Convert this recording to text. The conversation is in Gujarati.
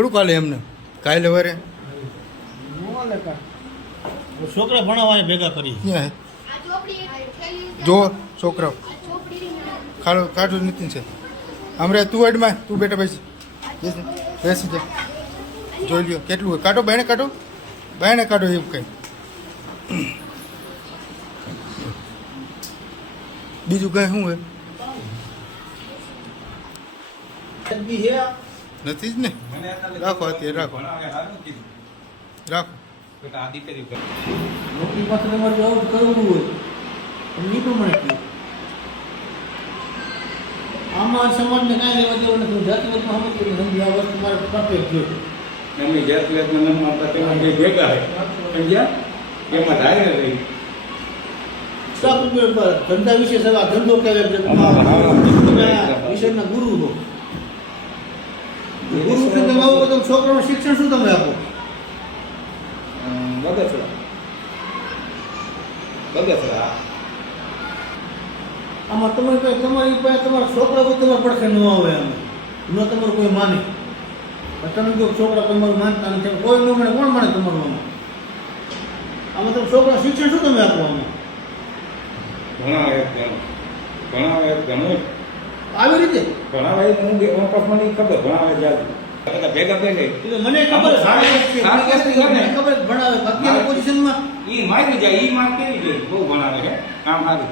થોડું કાલે એમને કાલે વારે છોકરા ભણાવવા ભેગા કરી જો છોકરાઓ ખાડો કાઢું નીતિન છે હમણાં તું એડમાં તું બેટા બેસી બેસી જા જોઈ લ્યો કેટલું હોય કાઢો બાયણે કાઢો એવું કંઈ બીજું કંઈ શું હોય નથી જ ને રાખો અત્યારે રાખો નોકરી પાસે તમારે જો આવું કરવું હોય તો નહીં પ્રમાણે કહ્યું આમાં સમાજને કાંઈ લેવા દેવું નથી જાતિવાદમાં સમજ કરી સમજી આ વસ્તુ મારે પરફેક્ટ જોઈએ એમની જાતિવાદના નામમાં હતા તેમાં જે ભેગા હોય સમજ્યા એમાં ધારે રહી ધંધા વિશે સલાહ ધંધો કહેવાય વિષયના ગુરુ હો ગુરુ છે તમે આવો તો છોકરાનું શિક્ષણ શું તમે આપો બગસરા આમાં તમારી પાસે તમારા છોકરા કોઈ તમારે પડખે ન આવે આમ ન તમારું કોઈ માને તમે જો છોકરા તમારું માનતા નથી કોઈ ન માને કોણ માને તમારું આમાં તમે છોકરા શિક્ષણ શું તમે આપો આમાં ઘણા આવી રીતે ઘણા મને ખબર ભણાવે ભેગા થઈ મને ખબર ભણાવે બાકી પોઝિશનમાં ઈ મારી જાય ઈ માર કેવી જોઈએ બહુ ભણાવે છે કામ સારું